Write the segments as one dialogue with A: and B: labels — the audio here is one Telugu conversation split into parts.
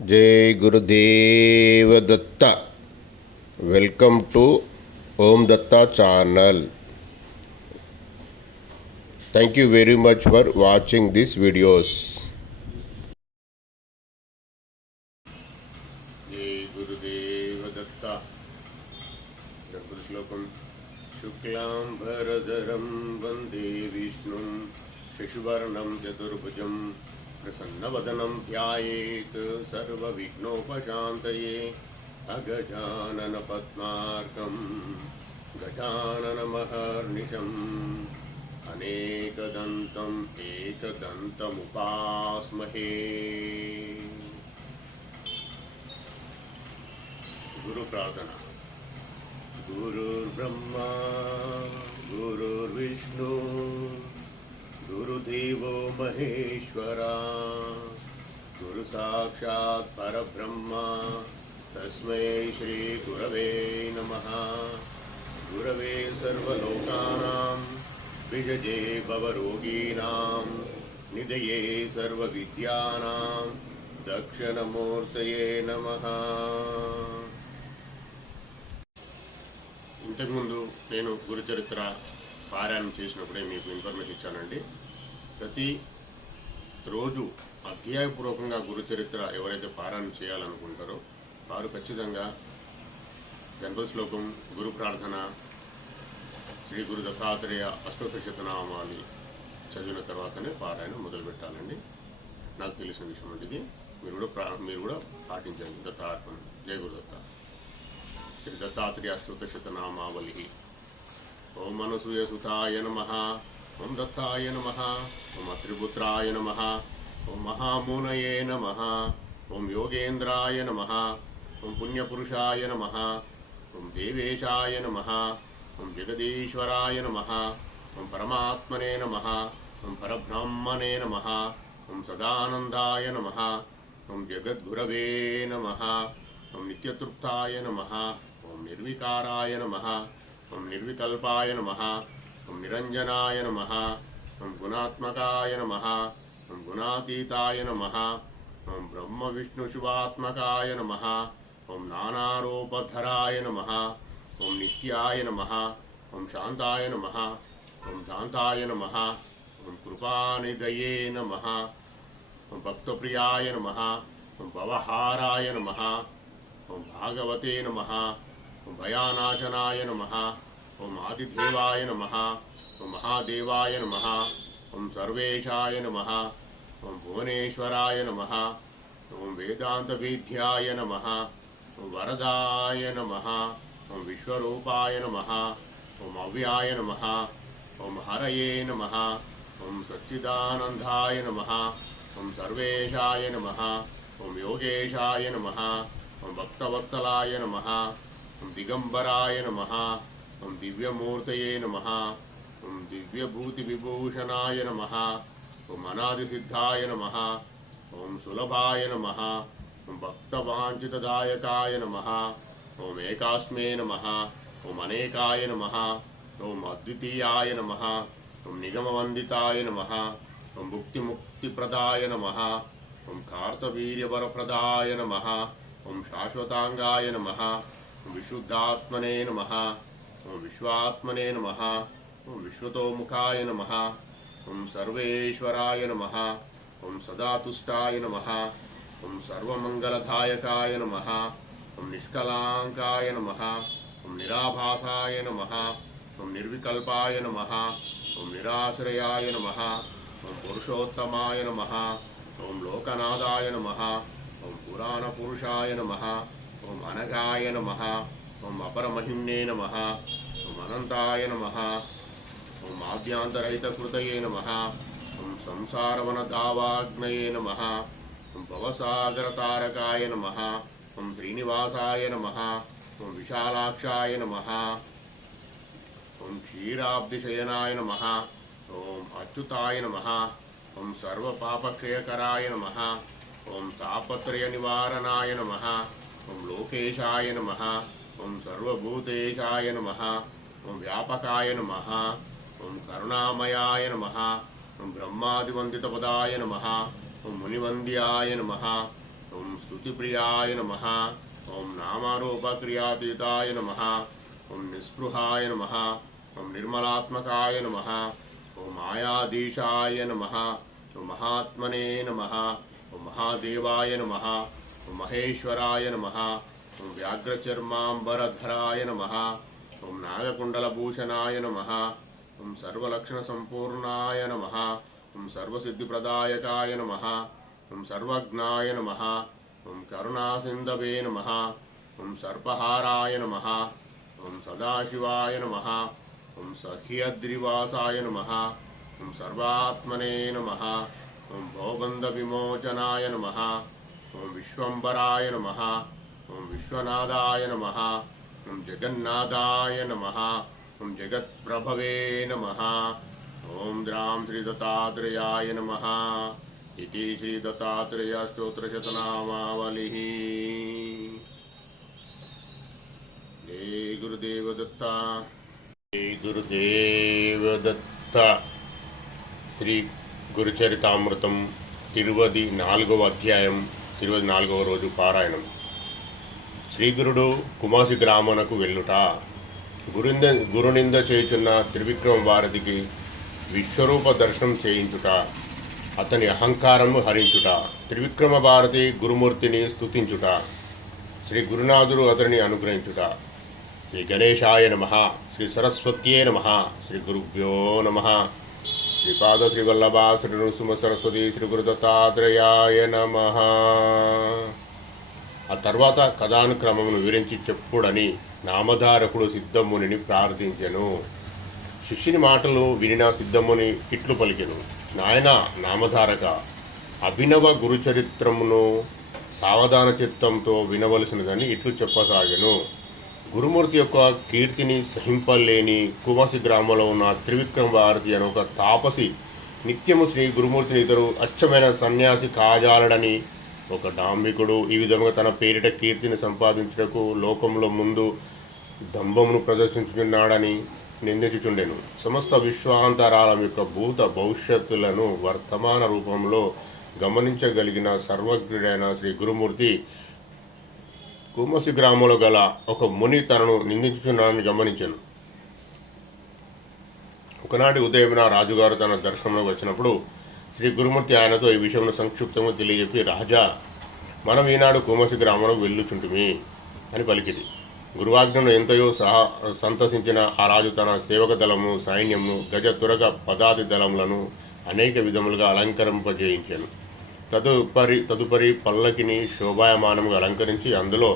A: जय Gurudev Datta. Welcome to Om Datta channel thank you very much for watching this videos जय गुरुदेव दत्ता। श्लोकम शुक्लां प्रसन्नवदनं ध्यायेत्। सर्वविघ्नोपशान्तये। अगजाननपद्मार्कं गजाननमहर्निशम्। अनेकदन्तम् एकदन्तमुपास्महे। गुरुप्रार्थना। गुरुर्ब्रह्मा गुरुर्विष्णु। गुरुदेवो महेश्वरा गुरुसाक्षात् परब्रह्मा तस्मै श्रीगुरवे नमः गुरवे सर्वलोकानां विजये भवरोगीणां निधये सर्वविद्यानां दक्षिणमूर्तये नमः ఇంతకుముందు నేను గురు చరిత్ర పారాయణం చేసినప్పుడే మీకు ఇన్ఫర్మేషన్ ఇచ్చానండి. ప్రతి రోజు అధ్యాయపూర్వకంగా గురు చరిత్ర ఎవరైతే పారాయణం చేయాలనుకుంటారో వారు ఖచ్చితంగా జనరల్ శ్లోకం గురు ప్రార్థన శ్రీ గురు దత్తాత్రేయ అష్టోత్తశతనామాలి చదివిన తర్వాతనే పారాయణం మొదలుపెట్టాలండి. నాకు తెలిసిన విషయం వంటిది మీరు కూడా ప్రా మీరు కూడా పాటించండి. దత్తార్పణ. జయ గురు దత్త. శ్రీ దత్తాత్రేయ అష్టోత్తశతనామావళి ఓం అనసూయసుతాయ నమ ఓం దత్తాయ నమ ఓం అత్రిపుత్రాయ నమ ఓం మహామూనయే నమ ఓం యోగేంద్రాయ నమ ఓం పుణ్యపురుషాయ నమ ఓం దేవేశాయ నమ ఓం జగదీశ్వరాయ నమ ఓం పరమాత్మనే నమ ఓం పరబ్రహ్మణే నమ ఓం సదానందాయ నమ ఓం జగద్గురవే నమ ఓం నిత్యతృప్తాయ నమ ఓం నిర్వికారాయ నమ ఓం నిర్వికల్పాయ నమ ఓం నిరంజనాయ నమ ఓం గుణాత్మకాయ నమ ఓం గుణాతీతాయ నమ ఓం బ్రహ్మ విష్ణు శివాత్మకాయ నమ ఓం నానారూపధరాయ నమ ఓం నిత్యాయ నమ ఓం శాంతాయ నమ ఓం దాంతాయ నమ ఓం కృపానిదయే నమ ఓం భక్తప్రియాయ నమ ఓం భవహారాయ నమ ఓం భాగవతే నమ ఓం భయానాశనాయ నమ ఓం ఆదిదేవాయ నమ ఓం మహాదేవాయ నమ ఓం సర్వేశాయ నమ ఓం భువనేశ్వరాయ నమ ఓం వేదాంతవేద్యాయ నమ ఓం వరదాయ నమ ఓం విశ్వరూపాయ నమ ఓం అవ్యాయ నమ ఓం హరయే నమ ఓం సచ్చిదానందాయ నమ ఓం సర్వేశాయ నమ ఓం యోగేశాయ నమ ఓం భక్తవత్సలాయ నమ ఓం దిగంబరాయ నమ ఓం దివ్యమూర్తయే నమ ఓం దివ్యభూతివిభూషణాయ నమ ఓం అనాదిసిద్ధాయ నమ ఓం సులభాయ నమ ఓం భక్తవాంఛితదాయకాయ నమ ఓం ఏకాస్మే నమ ఓం అనేకాయ నమ ఓం అద్వితీయాయ నమ ఓం నిగమవందితాయ నమ ఓం భుక్తిముక్తిప్రదాయ నమ ఓం కార్తవీర్యవరప్రదాయ నమ విశుద్ధాత్మనే నమ ఓం విశ్వాత్మనే నమ ఓం విశ్వతోముఖాయ నమ ఓం సర్వేశ్వరాయ నమ ఓం సదాతుష్టాయ నమ ఓం సర్వమంగళదాయకాయ నమ ఓం నిష్కలాంకాయ నమ ఓం నిరాభాసాయ నమ ఓం నిర్వికల్పాయ నమ ఓం నిరాశ్రయాయ నమ ఓం పురుషోత్తమాయ నమ ఓం లోకనాథాయ నమ ఓం పురాణపురుషాయ నమ ఓం అనగాయ నమ ఓం అపరమహిమ్నే నమ ఓం అనంతాయ నమ ఓం ఆద్యాంతరహితకృతయే నమ ఓం సంసారవనదావాగ్నయే నమ ఓం భవసాగరతారకాయ నమ ఓం శ్రీనివాసాయ నమ ఓం విశాలాక్షాయ నమ ఓం క్షీరాబ్దిశయనాయ నమ ఓం అచ్యుతాయ నమ ఓం సర్వపాపక్షయకరాయ నమ ఓం తాపత్రయ నివారణాయ నమ ఓం లోకేశాయ నమ ఓం సర్వభూతేశాయ నమ ఓం వ్యాపకాయ నమ ఓం కరుణామయాయ నమ ఓం బ్రహ్మాదివందితపదాయ నమ ఓం మునివంద్యాయ నమ ఓం స్తుతిప్రియాయ నమ ఓం నామారూపక్రియాతీతాయ నమ ఓం నిస్పృహాయ నమ ఓం నిర్మలాత్మకాయ నమ ఓం మాయాధీశాయ నమ ఓం మహాత్మనే నమ ఓం మహాదేవాయ నమ మహేశ్వరాయ నమ ఓం వ్యాఘ్రచర్మాంబరధరాయ నమ ఓం నాగకుండలభూషణాయ నమ ఓం సర్వలక్షణసంపూర్ణాయ నమ ఓం సర్వసిద్ధిప్రదాయకాయ నమ ఓం సర్వజ్ఞాయ నమ ఓం కరుణాసింధవే నమ ఓం సర్పహారాయ నమ ఓం సదాశివాయ నమ ఓం సహ్యద్రివాసాయ నమ ఓం సర్వాత్మనే నమ ఓం భోబంధ విమోచనాయ నమ ఓం విశ్వంబరాయ నమ. ఓం విశ్వనాథాయ నమ. ఓం జగన్నాథాయ నమ. ఓం జగత్ప్రభవే నమ. ఓం ద్రాం శ్రీ దత్తాత్రేయాయ నమ. ఇది శ్రీ దత్తాత్రేయ స్తోత్రశతనామావళి జై గురుదేవదత్త. జై గురుదేవదత్త. శ్రీ గురుచరితామృతం ఇరువది నాలుగవ అధ్యాయం. ఇరవై నాలుగవ రోజు పారాయణం. శ్రీగురుడు కుమాసి గ్రామనకు వెళ్ళుట. గురుంద గురునింద చేయుచున్న త్రివిక్రమ భారతికి విశ్వరూప దర్శనం చేయించుట. అతని అహంకారము హరించుట. త్రివిక్రమ భారతి గురుమూర్తిని స్థుతించుట శ్రీ గురునాథుడు అతనిని అనుగ్రహించుట. శ్రీ గణేశాయ నమ. శ్రీ సరస్వత్యే నమ. శ్రీ గురుభ్యో నమ. శ్రీపాద శ్రీవల్లభా శ్రీ నృసింహ సరస్వతి శ్రీ గురుదత్తాత్రేయాయ నమ. ఆ తర్వాత కథానుక్రమమును వివరించి చెప్పుడని నామధారకుడు సిద్ధమునిని ప్రార్థించెను. శిష్యుని మాటలు వినిన సిద్ధముని ఇట్లు పలికెను. నాయన నామధారక అభినవ గురుచరిత్రమును సావధాన చిత్తంతో వినవలసినదని ఇట్లు చెప్పసాగెను. గురుమూర్తి యొక్క కీర్తిని సహింపలేని కుమసి గ్రామంలో ఉన్న త్రివిక్రమ భారతి అనే ఒక తాపసి నిత్యము శ్రీ గురుమూర్తిని ఇతరు అచ్చమైన సన్యాసి కాజాలడని ఒక డాంబికుడు ఈ విధంగా తన పేరిట కీర్తిని సంపాదించుటకు లోకంలో ముందు దంభమును ప్రదర్శించుచున్నాడని నిందించుచుండెను. సమస్త విశ్వాంతరాలం యొక్క భూత భవిష్యత్తులను వర్తమాన రూపంలో గమనించగలిగిన సర్వజ్ఞుడైన శ్రీ గురుమూర్తి కుమసి గ్రామంలో గల ఒక ముని తనను నిందించుచున్నానని గమనించాను. ఒకనాటి ఉదయమున రాజుగారు తన దర్శనంలోకి వచ్చినప్పుడు శ్రీ గురుమూర్తి ఆయనతో ఈ విషయంలో సంక్షిప్తంగా తెలియజెప్పి రాజా మనం ఈనాడు కుమసి గ్రామంలో వెళ్ళుచుంటుమి అని పలికింది. గురువాజ్ఞను ఎంతయో సహా సంతసించిన ఆ రాజు తన సేవక దళము సైన్యము గజ తురగ పదాతి దళములను అనేక విధములుగా అలంకరింపజేయించాను. తదుపరి తదుపరి పల్లకిని శోభాయమానంగా అలంకరించి అందులో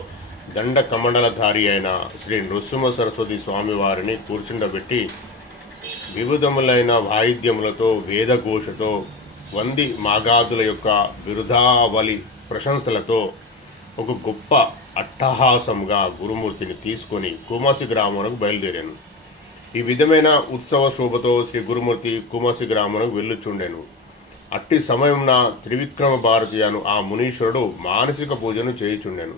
A: దండ కమండలధారి అయిన శ్రీ నృసింహ సరస్వతి స్వామి వారిని కూర్చుండబెట్టి వివిధములైన వాయిద్యములతో వేదఘోషతో వంది మాగాదుల యొక్క బిరుదావలి ప్రశంసలతో ఒక గొప్ప అట్టహాసంగా గురుమూర్తిని తీసుకొని కుమాసి గ్రామానికి బయలుదేరాను. ఈ విధమైన ఉత్సవ శోభతో శ్రీ గురుమూర్తి కుమాసి గ్రామానికి వెళ్ళుచుండెను. అట్టి సమయంన త్రివిక్రమ భారతీయను ఆ మునీశ్వరుడు మానసిక పూజను చేయుచుండెను.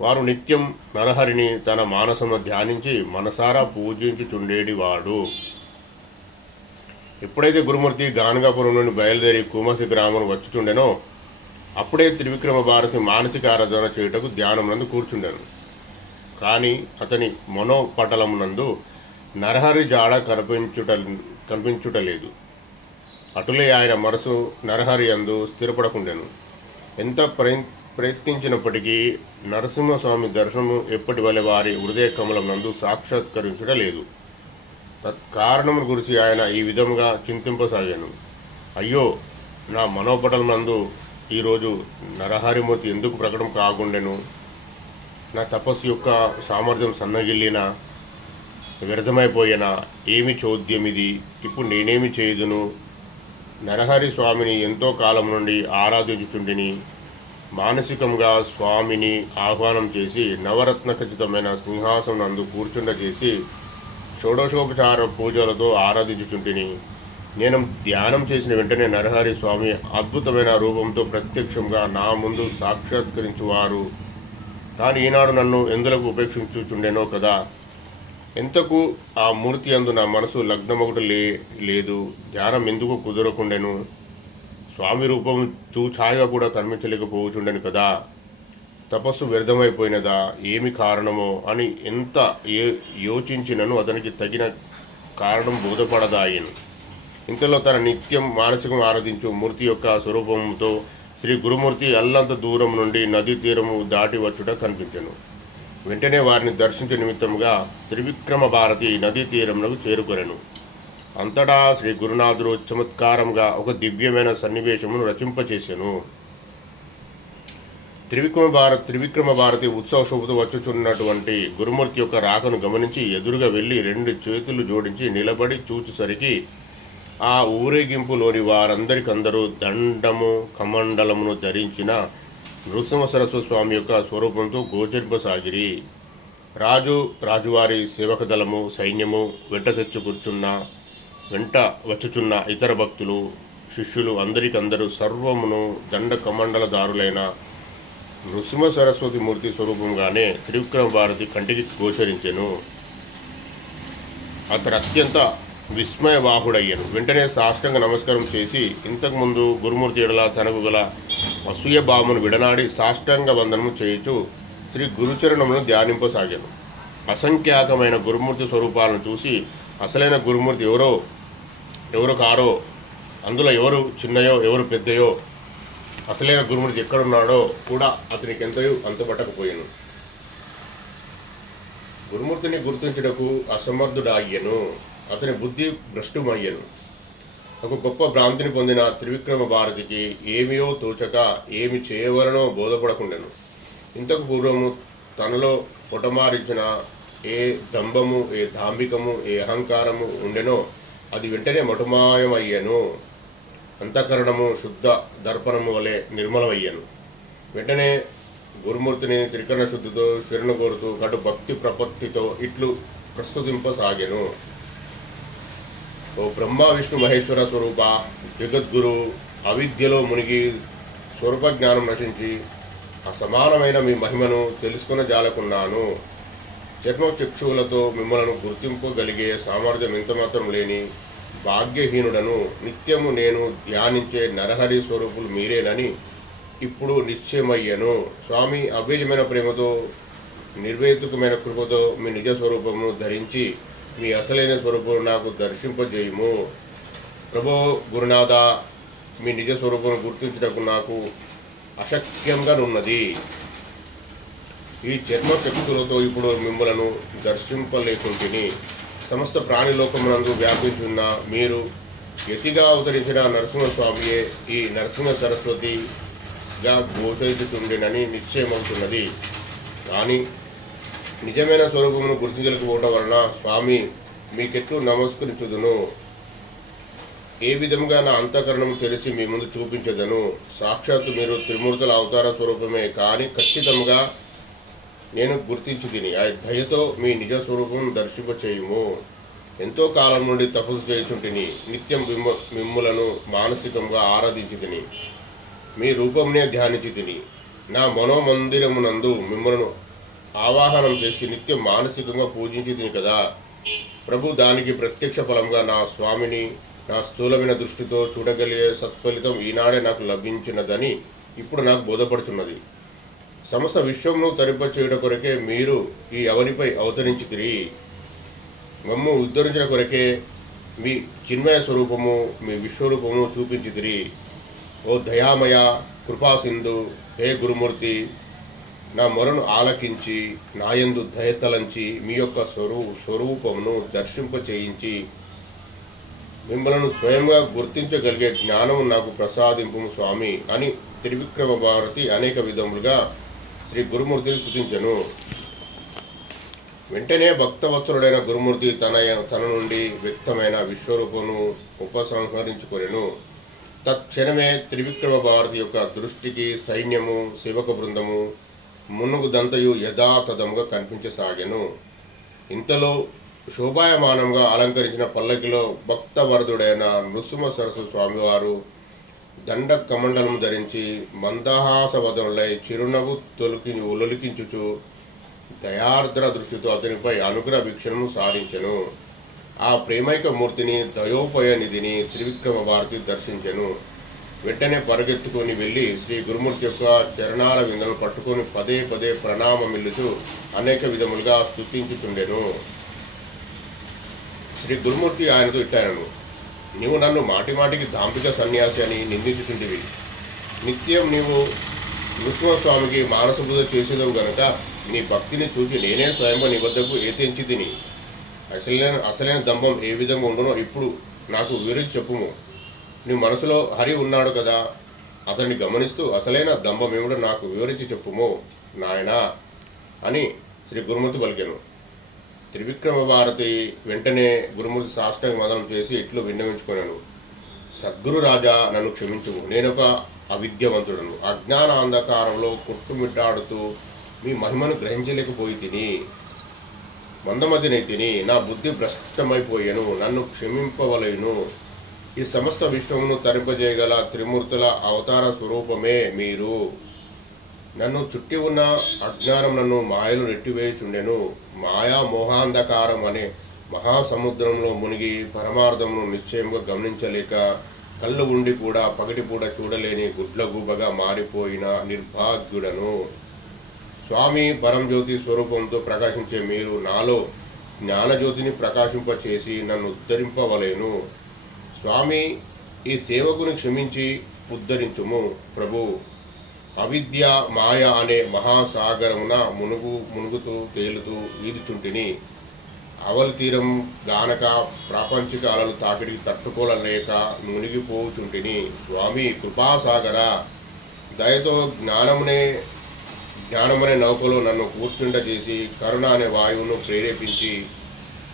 A: వారు నిత్యం నరహరిని తన మానసమున ధ్యానించి మనసారా పూజించుచుండేటివాడు ఎప్పుడైతే గురుమూర్తి గానగాపురం నుండి బయలుదేరి కుమసి గ్రామం వచ్చుచుండెనో అప్పుడే త్రివిక్రమ భారతి మానసిక ఆరాధన చేయుటకు ధ్యానమునందు కూర్చుండెను. కానీ అతని మనోపటలమునందు నరహరి జాడ కనిపించుట కనిపించుటలేదు అటులే ఆయన మనసు నరహరి అందు స్థిరపడకుండెను. ఎంత ప్రయ ప్రయత్నించినప్పటికీ నరసింహస్వామి దర్శనము ఎప్పటి వలె వారి హృదయ కమలం నందు సాక్షాత్కరించడం లేదు. తత్కారణము గురించి ఆయన ఈ విధముగా చింతింపసాగాను. అయ్యో నా మనోపటల నందు ఈరోజు నరహరిమూర్తి ఎందుకు ప్రకటన కాకుండెను? నా తపస్సు యొక్క సామర్థ్యం సన్నగిల్లిన వ్యర్థమైపోయినా ఏమి చోద్యం ఇది ఇప్పుడు నేనేమి చేయదును? నరహరి స్వామిని ఎంతో కాలం నుండి ఆరాధించుచుండిని. మానసికంగా స్వామిని ఆహ్వానం చేసి నవరత్న ఖచ్చితమైన సింహాసనం నందు కూర్చుండజేసి షోడశోపచార పూజలతో ఆరాధించుచుంటిని. నేను ధ్యానం చేసిన వెంటనే నరహరి స్వామి అద్భుతమైన రూపంతో ప్రత్యక్షంగా నా ముందు సాక్షాత్కరించువారు. కానీ ఈనాడు నన్ను ఎందులకు ఉపేక్షించుచుండెనో కదా. ఎంతకు ఆ మూర్తి అందు నా మనసు లగ్నమొకటి లే లేదు ధ్యానం ఎందుకు కుదరకుండెను? స్వామి రూపం చూఛాయగా కూడా కనిపించలేకపోవచ్చుండెను కదా? తపస్సు వ్యర్థమైపోయినదా? ఏమి కారణమో? అని ఎంత యోచించినను అతనికి తగిన కారణం బోధపడదాయను. ఇంతలో తన నిత్యం మానసికం ఆరాధించు మూర్తి యొక్క స్వరూపంతో శ్రీ గురుమూర్తి అల్లంత దూరం నుండి నదీ తీరము దాటి వచ్చుట కనిపించను. వెంటనే వారిని దర్శించే నిమిత్తముగా త్రివిక్రమ భారతి నదీ తీరంలో చేరుకొనెను. అంతటా శ్రీ గురునాథుడు చమత్కారంగా ఒక దివ్యమైన సన్నివేశమును రచింపచేసెను. త్రివిక్రమ భారత్ త్రివిక్రమ భారతి ఉత్సవ శోభతో వచ్చుచున్నటువంటి గురుమూర్తి యొక్క రాకను గమనించి ఎదురుగా వెళ్ళి రెండు చేతులు జోడించి నిలబడి చూచేసరికి ఆ ఊరేగింపులోని వారందరికందరూ దండము కమండలమును ధరించిన నృసింహ సరస్వతి స్వామి యొక్క స్వరూపంతో గోచరింపసాగిరి. రాజు రాజువారి సేవక దళము సైన్యము వెంట తెచ్చు కూర్చున్న వెంట వచ్చుచున్న ఇతర భక్తులు శిష్యులు అందరికందరూ సర్వమును దండ కమండలదారులైన నృసింహ సరస్వతి మూర్తి స్వరూపంగానే త్రివిక్రమ భారతి కంటికి గోచరించెను. అతడు అత్యంత విస్మయవాహుడయ్యను. వెంటనే సాష్టంగ నమస్కారం చేసి ఇంతకుముందు గురుమూర్తి ఎడల తనకు గల అసూయ భావమును విడనాడి సాష్టాంగ వందనము చేయుచు శ్రీ గురుచరణమును ధ్యానింపసాగాను. అసంఖ్యాకమైన గురుమూర్తి స్వరూపాలను చూసి అసలైన గురుమూర్తి ఎవరో ఎవరు కారో అందులో ఎవరు చిన్నయో ఎవరు పెద్దయో అసలైన గురుమూర్తి ఎక్కడున్నాడో కూడా అతనికి ఎంతయో అంతుపట్టకపోయాను. గురుమూర్తిని గుర్తించుటకు అసమర్థుడాగ్యను అతని బుద్ధి భ్రష్టుమయ్యను. ఒక గొప్ప భ్రాంతిని పొందిన త్రివిక్రమ భారతికి ఏమియో తోచక ఏమి చేయవలనో బోధపడకుండెను. ఇంతకు పూర్వము తనలో పొటమారించిన ఏ దంభము ఏ దాంభికము ఏ అహంకారము ఉండెనో అది వెంటనే మటుమాయమయ్యను. అంతఃకరణము శుద్ధ దర్పణము వలె నిర్మలమయ్యను. వెంటనే గురుమూర్తిని త్రికరణ శుద్ధితో శరణు కోరుతూ కటు భక్తి ప్రపత్తితో ఇట్లు ప్రస్తుతింపసాగెను. ఓ బ్రహ్మ విష్ణు మహేశ్వర స్వరూప జగద్గురు అవిద్యలో మునిగి స్వరూప జ్ఞానం నశించి అసమానమైన మీ మహిమను తెలుసుకున్న జాలకున్నాను. చర్మచక్షువులతో మిమ్మలను గుర్తింపగలిగే సామర్థ్యం ఎంతమాత్రం లేని భాగ్యహీనుడను నిత్యము నేను ధ్యానించే నరహరి స్వరూపులు మీరేనని ఇప్పుడు నిశ్చయమయ్యను. స్వామి అభేజమైన ప్రేమతో నిర్వేతుకమైన కృపతో మీ నిజ స్వరూపమును ధరించి మీ అసలైన స్వరూపం నాకు దర్శింపజేయము. ప్రభో గురునాథ మీ నిజ స్వరూపం గుర్తించటకు నాకు అశక్యంగా ఉన్నది ఈ చర్మ శక్తులతో ఇప్పుడు మిమ్మలను దర్శింపలేకుంటుని. సమస్త ప్రాణిలోకమునందు వ్యాపించున్న మీరు యతిగా అవతరించిన నరసింహస్వామియే ఈ నరసింహ సరస్వతిగా గోచరించుచుండెనని నిశ్చయమవుతున్నది. కానీ నిజమైన స్వరూపమును గుర్తించలేకపోవటం వలన స్వామి మీకెట్లు నమస్కరించుదును. ఏ విధంగా నా అంతఃకరణము తెరిచి మీ ముందు చూపించదను. సాక్షాత్తు మీరు త్రిమూర్తుల అవతార స్వరూపమే కానీ ఖచ్చితంగా నేను గుర్తించి తిని ఆ దయతో మీ నిజ స్వరూపం దర్శింపచేయము. ఎంతో కాలం నుండి తపస్సు చేయుచుంటిని. నిత్యం మిమ్మ మిమ్ములను మానసికంగా ఆరాధించి తిని మీ రూపంనే ధ్యానించి తిని నా మనోమందిరమునందు మిమ్మలను ఆవాహనం చేసి నిత్యం మానసికంగా పూజించింది కదా. ప్రభు దానికి ప్రత్యక్ష ఫలంగా నా స్వామిని నా స్థూలమైన దృష్టితో చూడగలిగే సత్ఫలితం ఈనాడే నాకు లభించినదని ఇప్పుడు నాకు బోధపడుచున్నది. సమస్త విశ్వమును తరింపచేయుట కొరకే మీరు ఈ అవనిపై అవతరించి తిరిగి మమ్ము ఉద్ధరించిన కొరకే మీ చిన్మయ స్వరూపము మీ విశ్వరూపమును చూపించితిరి. ఓ దయామయ కృపాసింధు హే గురుమూర్తి నా మొరను ఆలకించి నాయందు దయతలంచి మీ యొక్క స్వరూ స్వరూపమును దర్శింపచేయించి మిమ్మలను స్వయంగా గుర్తించగలిగే జ్ఞానం నాకు ప్రసాదింపు స్వామి అని త్రివిక్రమ భారతి అనేక విధములుగా శ్రీ గురుమూర్తిని స్థుతించను వెంటనే భక్తవత్సరుడైన గురుమూర్తి తన తన నుండి వ్యక్తమైన విశ్వరూపమును ఉపసంహరించుకొనెను. తత్క్షణమే త్రివిక్రమ భారతి యొక్క దృష్టికి సైన్యము సేవక బృందము మునుగు దంతయు యథాతథముగా కనిపించసాగెను. ఇంతలో శోభాయమానంగా అలంకరించిన పల్లకిలో భక్తవరదుడైన నృసింహ సరస్వతి స్వామివారు దండ కమండలం ధరించి మందహాసవదనులై చిరునవ్వు తొలికి ఉలలికించుచు దయార్ద్ర దృష్టితో అతనిపై అనుగ్రహ వీక్షణము సాధించెను. ఆ ప్రేమైక మూర్తిని దయోపయ నిధిని త్రివిక్రమ భారతి దర్శించెను. వెంటనే పరుగెత్తుకొని వెళ్ళి శ్రీ గురుమూర్తి యొక్క చరణాల విందలు పట్టుకొని పదే పదే ప్రణామమిల్లుచు అనేక విధములుగా స్తుతించుచుండెను. శ్రీ గురుమూర్తి ఆయనతో ఇట్టాను నీవు నన్ను మాటిమాటికి దాంపిక సన్యాసి అని నిందించుచుండివి. నిత్యం నీవు నృసింహస్వామికి మానసబుధ చేసేదవు గనుక నీ భక్తిని చూచి నేనే స్వయంగా నీ వద్దకు ఏతించి తిని అసలైన అసలైన దంభం ఏ విధంగా ఉండునో ఇప్పుడు నాకు వివరించి చెప్పుము. నీ మనసులో హరి ఉన్నాడు కదా. అతన్ని గమనిస్తూ అసలైన దంభం నాకు వివరించి చెప్పుము నాయనా అని శ్రీ గురుమూర్తి పలికెను. త్రివిక్రమ భారతి వెంటనే గురుమూర్తి సాష్టంగ మదనం చేసి ఇట్లు విన్నవించుకున్నాను సద్గురు రాజా నన్ను క్షమించుము. నేనొక అవిద్యవంతుడను. అజ్ఞాన అంధకారంలో కొట్టుమిట్టాడుతూ మీ మహిమను గ్రహించలేకపోయి తిని మందమతినై తిని నా బుద్ధి భ్రష్టమైపోయాను. నన్ను క్షమింపవలేను. ఈ సమస్త విశ్వమును తరింపజేయగల త్రిమూర్తుల అవతార స్వరూపమే మీరు. నన్ను చుట్టి ఉన్న అజ్ఞానం నన్ను మాయలు నెట్టివేయుచుండెను. మాయా మోహాంధకారం అనే మహాసముద్రంలో మునిగి పరమార్థమును నిశ్చయంగా గమనించలేక కళ్ళు ఉండి కూడా పగటిపూట చూడలేని గుడ్లగూబగా మారిపోయిన నిర్భాగ్యుడను. స్వామి పరంజ్యోతి స్వరూపంతో ప్రకాశించే మీరు నాలో జ్ఞానజ్యోతిని ప్రకాశింపచేసి నన్ను ఉద్ధరింపవలేను. స్వామి ఈ సేవకుని క్షమించి ఉద్ధరించుము ప్రభు. అవిద్య మాయ అనే మహాసాగరమున మునుగు మునుగుతూ తేలుతూ ఈదుచుంటిని. అవలి తీరం గానక ప్రాపంచిక అలలు తాకిడికి తట్టుకోలేక మునిగిపోచుంటిని. స్వామి కృపాసాగర దయతో జ్ఞానమునే జ్ఞానమనే నౌకలో నన్ను కూర్చుండ చేసి కరుణ అనే వాయువును ప్రేరేపించి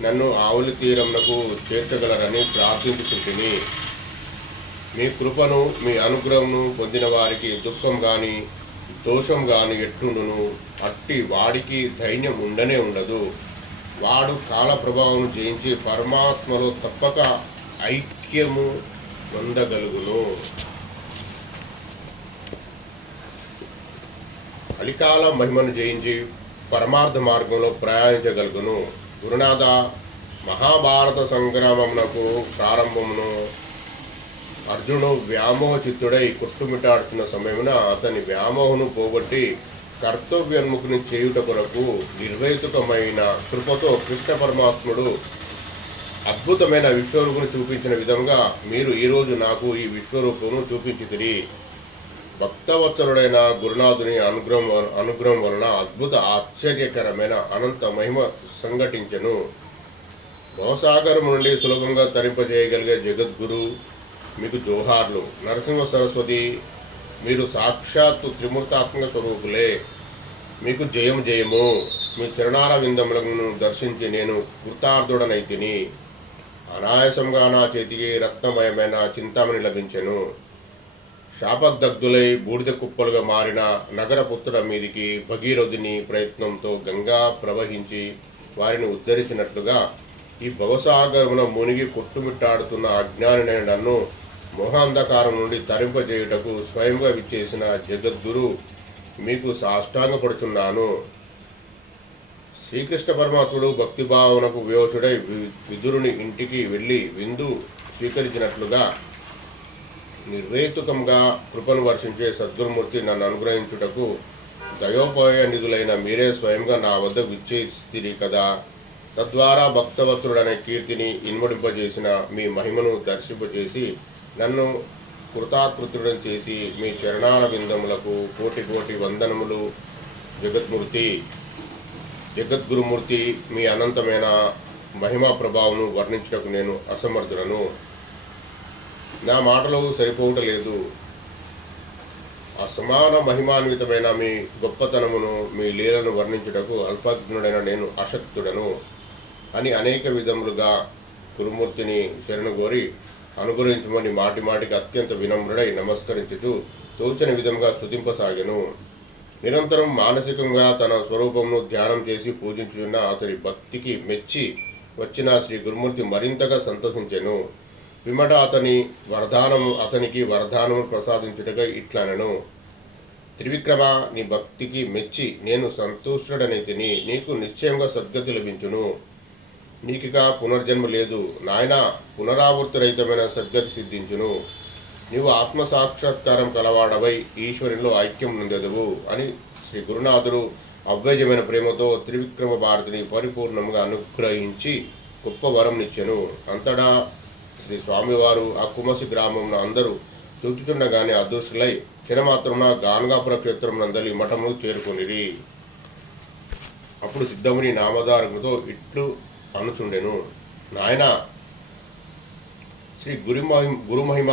A: నన్ను ఆవులి తీరమునకు చేర్చగలరని ప్రార్థించుచుంటిని. మీ కృపను మీ అనుగ్రహమును పొందిన వారికి దుఃఖం కానీ దోషం కానీ ఎట్లుండును? అట్టి వాడికి ధైర్యం ఉండనే ఉండదు. వాడు కాల ప్రభావం జయించి పరమాత్మలో తప్పక ఐక్యము పొందగలుగును. అలికాల మహిమను జయించి పరమార్థ మార్గంలో ప్రయాణించగలుగును. గురునాథ మహాభారత సంగ్రామమునకు ప్రారంభమును అర్జును వ్యామోహ చిత్తుడై కొట్టుమిటాడుతున్న సమయమున అతని వ్యామోహను పోగొట్టి కర్తవ్యోన్ముఖుని చేయుట కొరకు నిర్వైతుకమైన కృపతో కృష్ణ పరమాత్ముడు అద్భుతమైన విశ్వరూపును చూపించిన విధంగా మీరు ఈరోజు నాకు ఈ విశ్వరూపమును చూపించితిరి. భక్తవత్సరుడైన గురునాథుని అనుగ్రహం వ- అనుగ్రహం వలన అద్భుత ఆశ్చర్యకరమైన అనంత మహిమ సంఘటించెను. భవసాగరం నుండి సులభంగా తరింపజేయగలిగే జగద్గురు మీకు జోహార్లు. నరసింహ సరస్వతి మీరు సాక్షాత్తు త్రిమూర్తాత్మక స్వరూపులే. మీకు జయం జయము. మీ చరణాల విందములను దర్శించి నేను కృతార్థుడనైతిని అనాయాసంగా నా చేతికి రత్నమయమైన చింతామణి లభించెను. శాపదగ్ధులై బూడిద కుప్పలుగా మారిన నగరపుత్రుల మీదికి భగీరథుని ప్రయత్నంతో గంగా ప్రవహించి వారిని ఉద్ధరించినట్లుగా ఈ భవసాగరమున మునిగి కొట్టుమిట్టాడుతున్న అజ్ఞానినైన నన్ను మోహాంధకారం నుండి తరింపజేయుటకు స్వయంగా విచ్చేసిన జగద్గురు మీకు సాష్టాంగపడుచున్నాను. శ్రీకృష్ణ పరమాత్ముడు భక్తి భావనకు విదురుని ఇంటికి వెళ్ళి విందు స్వీకరించినట్లుగా నిర్వేతుకంగా కృపను వర్షించే సద్గురుమూర్తి నన్ను అనుగ్రహించుటకు దయోపాయ నిధులైన మీరే స్వయంగా నా వద్ద విచ్చేస్తిరి కదా. తద్వారా భక్తవత్రుడనే కీర్తిని ఇన్వడింపజేసిన మీ మహిమను దర్శింపజేసి నన్ను కృతాకృతుడని చేసి మీ చరణాల విందములకు కోటి కోటి వందనములు. జగద్మూర్తి జగద్గురుమూర్తి మీ అనంతమైన మహిమా ప్రభావం వర్ణించుటకు నేను అసమర్థులను నా మాటలు సరిపోవటలేదు. అసమాన మహిమాన్వితమైన మీ గొప్పతనమును మీ లీలను వర్ణించుటకు అల్పజ్ఞుడైన నేను అశక్తుడను అని అనేక విధములుగా గురుమూర్తిని శరణు కోరి అనుగ్రహించమని మాటి మాటికి అత్యంత వినమ్రుడై నమస్కరించుచు తోచని విధంగా స్థుతింపసాగెను నిరంతరం మానసికంగా తన స్వరూపమును ధ్యానం చేసి పూజించున్న అతని భక్తికి మెచ్చి వచ్చిన శ్రీ గురుమూర్తి మరింతగా సంతసించెను. పిమ్మట అతని వరదానము అతనికి వరదానము ప్రసాదించుటగా ఇట్లనను. త్రివిక్రమ నీ భక్తికి మెచ్చి నేను సంతుష్టుడనైతిని నీకు నిశ్చయంగా సద్గతి లభించును. నీకిక పునర్జన్మ లేదు. నాయన పునరావృతరహితమైన సద్గతి సిద్ధించును. నీవు ఆత్మసాక్షాత్కారం కలవాడవై ఈశ్వరునిలో ఐక్యం నొందెదవు అని శ్రీ గురునాథుడు అవ్వజమైన ప్రేమతో త్రివిక్రమ భారతిని పరిపూర్ణంగా అనుగ్రహించి గొప్ప వరంనిచ్చెను అంతటా శ్రీ స్వామివారు ఆ కుమసి గ్రామంలో అందరూ చూచుచుండగానే అదృష్టులై క్షణమాత్రమున గాన్గాపుర క్షేత్రం నందలి మఠము చేరుకొనిరి. అప్పుడు సిద్ధముని నామధారముతో ఇట్లు అనుచుండెను. నాయన శ్రీ గురుమహి గురుమహిమ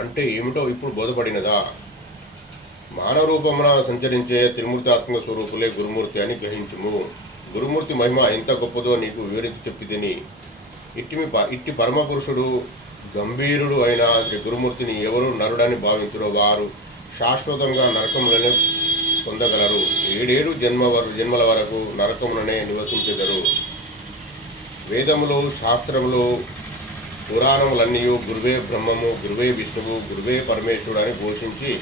A: అంటే ఏమిటో ఇప్పుడు బోధపడినదా? మానవ రూపమున సంచరించే త్రిమూర్తాత్మక స్వరూపులే గురుమూర్తి అని గ్రహించుము. గురుమూర్తి మహిమ ఎంత గొప్పదో నీకు వివరించి చెప్పిదని ఇట్టి ప- ఇట్టి పరమపురుషుడు గంభీరుడు అయిన శ్రీ గురుమూర్తిని ఎవరు నరుడని భావించురో వారు శాశ్వతంగా నరకములనే పొందగలరు. ఏడేడు జన్మ వర జన్మల వరకు నరకములనే నివసించెదరు. వేదములు శాస్త్రములు పురాణములన్నీ గురువే బ్రహ్మము గురువే విష్ణువు గురువే పరమేశ్వరుడు అని ఘోషించి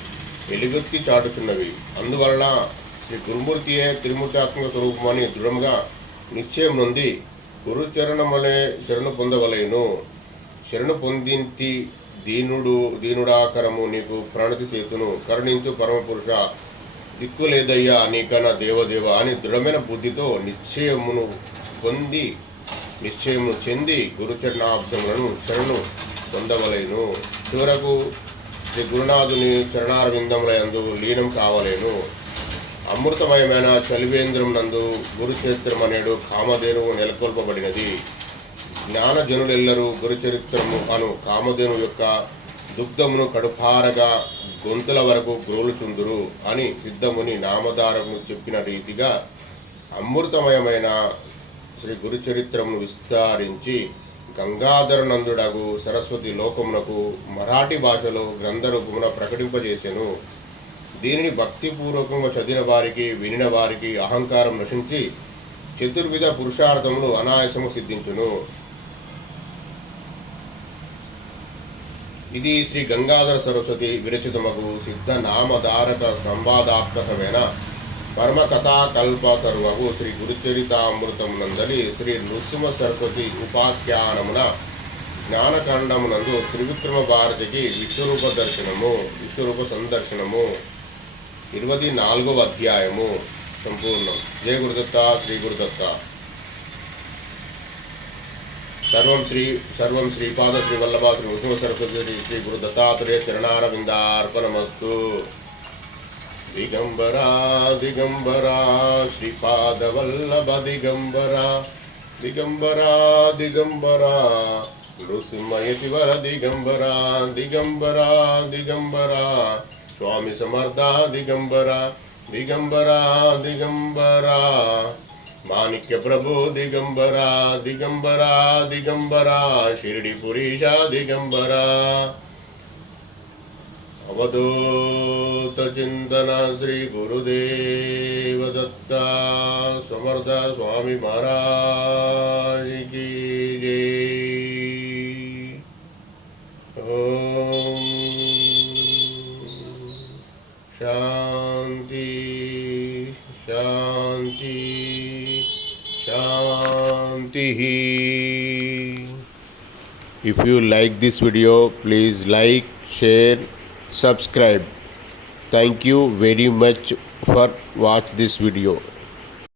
A: ఎలుగెత్తి చాటుచున్నవి. అందువలన శ్రీ గురుమూర్తియే త్రిమూర్తాత్మక స్వరూపమని దృఢంగా నిశ్చయం నుండి గురుచరణములే శరణు పొందవలేను. శరణు పొందింటి దీనుడు దీనుడాకరము నీకు ప్రణతి సేతును కరుణించు పరమపురుష దిక్కు లేదయ్యా నీకన్నా దేవదేవ అని దృఢమైన బుద్ధితో నిశ్చయమును పొంది నిశ్చయము చెంది గురుచరణాబ్దములను శరణు పొందవలేను. చివరకు శ్రీ గురునాథుని చరణారవిందములందు లీనం కావలేను. అమృతమయమైన చలివేంద్రం నందు గురుచరిత్రం అనేడు కామధేనువు నెలకొల్పబడినది. జ్ఞానజనులెల్లరూ గురుచరిత్రము అను కామధేను యొక్క దుగ్ధమును కడుపారగా గొంతుల వరకు గ్రోలుచుందురు అని సిద్ధముని నామధారము చెప్పిన రీతిగా అమృతమయమైన శ్రీ గురుచరిత్రమును విస్తరించి గంగాధరనందుడగు సరస్వతి లోకమునకు మరాఠీ భాషలో గ్రంథరూపమున ప్రకటింపజేసెను. దీనిని భక్తిపూర్వకంగా చదివిన వారికి వినిన వారికి అహంకారం నశించి చతుర్విధ పురుషార్థములు అనాయాసము సిద్ధించును. ఇది శ్రీ గంగాధర సరస్వతి విరచితమగు సిద్ధ నామధారక సంవాదాత్మకమైన పరమకథాకల్పతరువగు శ్రీ గురుచరితామృతమునందలి శ్రీ నృసింహ సరస్వతి ఉపాఖ్యానమున జ్ఞానకాండమునందు త్రివిక్రమ భారతికి విశ్వరూప దర్శనము విశ్వరూప సందర్శనము. ఇరవై నాలుగవ అధ్యాయము సంపూర్ణం జయ గురుదత్త శ్రీ గురుదత్త సర్వం శ్రీ సర్వం శ్రీపాద శ్రీ వల్లభ శ్రీ నృసింహ సరస్వతి శ్రీ శ్రీ గురు దత్తాత్రేయ చరణారవిందార్పణమస్తు దిగంబరా దిగంబరా శ్రీపాద వల్లభ దిగంబరా దిగంబరా దిగంబరా నృసింహయతివర దిగంబరా దిగంబరా దిగంబరా స్వామి ಸ್ವಾಮಿ ಸಮರ್ಥ ದಿಗಂಬರ ದಿಗಂಬರ ದಿಗಂಬರ. ಮಾಣಿಕ್ಯ ಪ್ರಭು ದಿಗಂಬರ ದಿಗಂಬರ ದಿಗಂಬರ. ಶಿರಡಿ ಪುರೀಶ ದಿಗಂಬರ. ಅವಧೂತ ಚಿಂತನ ಶ್ರೀ ಗುರುದೇವದತ್ತ ಸಮರ್ಥ ಸ್ವಾಮಿ ಮಹಾರಾಜ ಕಿ ಜಯ शांति शांति शांति If you like this video, please like, share, subscribe. Thank you very much for watch this video.